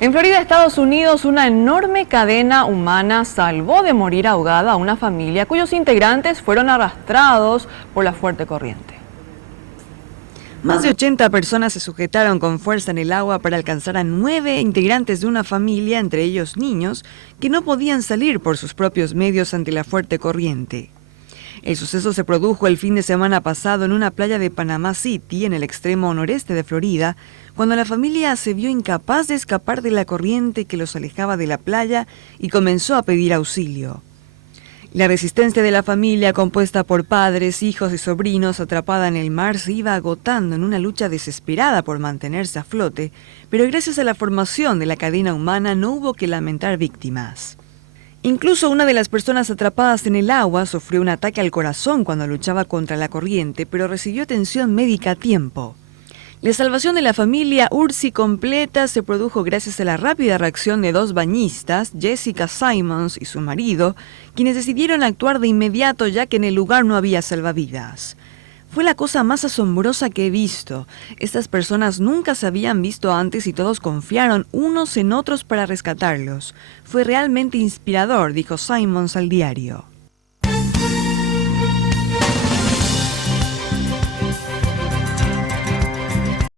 En Florida, Estados Unidos, una enorme cadena humana salvó de morir ahogada a una familia cuyos integrantes fueron arrastrados por la fuerte corriente. Más de 80 personas se sujetaron con fuerza en el agua para alcanzar a 9 integrantes de una familia, entre ellos niños, que no podían salir por sus propios medios ante la fuerte corriente. El suceso se produjo el fin de semana pasado en una playa de Panama City, en el extremo noreste de Florida, cuando la familia se vio incapaz de escapar de la corriente que los alejaba de la playa y comenzó a pedir auxilio. La resistencia de la familia, compuesta por padres, hijos y sobrinos atrapada en el mar, se iba agotando en una lucha desesperada por mantenerse a flote, pero gracias a la formación de la cadena humana no hubo que lamentar víctimas. Incluso una de las personas atrapadas en el agua sufrió un ataque al corazón cuando luchaba contra la corriente, pero recibió atención médica a tiempo. La salvación de la familia Ursi completa se produjo gracias a la rápida reacción de 2 bañistas, Jessica Simons y su marido, quienes decidieron actuar de inmediato ya que en el lugar no había salvavidas. Fue la cosa más asombrosa que he visto. Estas personas nunca se habían visto antes y todos confiaron unos en otros para rescatarlos. Fue realmente inspirador, dijo Simons al diario.